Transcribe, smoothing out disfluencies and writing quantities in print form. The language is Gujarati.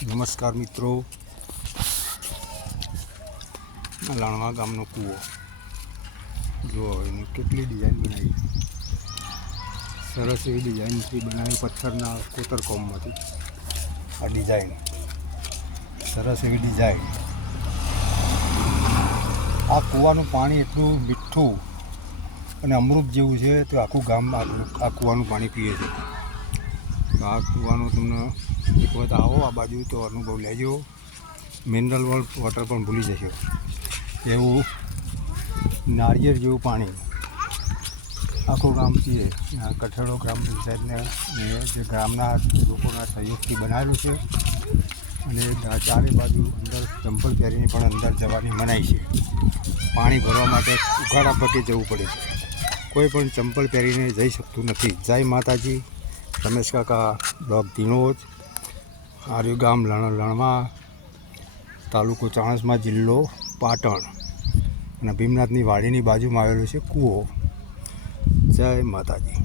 નમસ્કાર મિત્રો, લાણવા ગામનો કૂવો જો એને કેટલી ડિઝાઇન બનાવી, સરસ એવી ડિઝાઇનથી બનાવી, પથ્થરના કોતરકોમમાંથી આ ડિઝાઇન, સરસ એવી ડિઝાઇન. આ કૂવાનું પાણી એટલું મીઠું અને અમૃત જેવું છે તો આખું ગામ આ કૂવાનું પાણી પીએ છે. તો આ કૂવાનું તમને એક વખત આવો આ બાજુ તો અનુભવ લેજો. મિનરલ વોટર પણ ભૂલી જશો એવું નાળિયેર જેવું પાણી આખું ગામ પીએ. આ કઠેડો ગ્રામ પંચાયતને જે ગામના લોકોના સહયોગથી બનાવેલું છે અને ચારે બાજુ અંદર ચંપલ પહેરીને પણ અંદર જવાની મનાઈ છે. પાણી ભરવા માટે ઉઘાડા પગે જવું પડે છે, કોઈ પણ ચંપલ પહેરીને જઈ શકતું નથી. જય માતાજી. રમેશ કાકા, બ્લોક ધીણોજ, આર્યુ ગામ લણવા, તાલુકો ચાણસ્મા, જિલ્લો પાટણ, અને ભીમનાથની વાડીની બાજુમાં આવેલો છે કૂવો. જય માતાજી.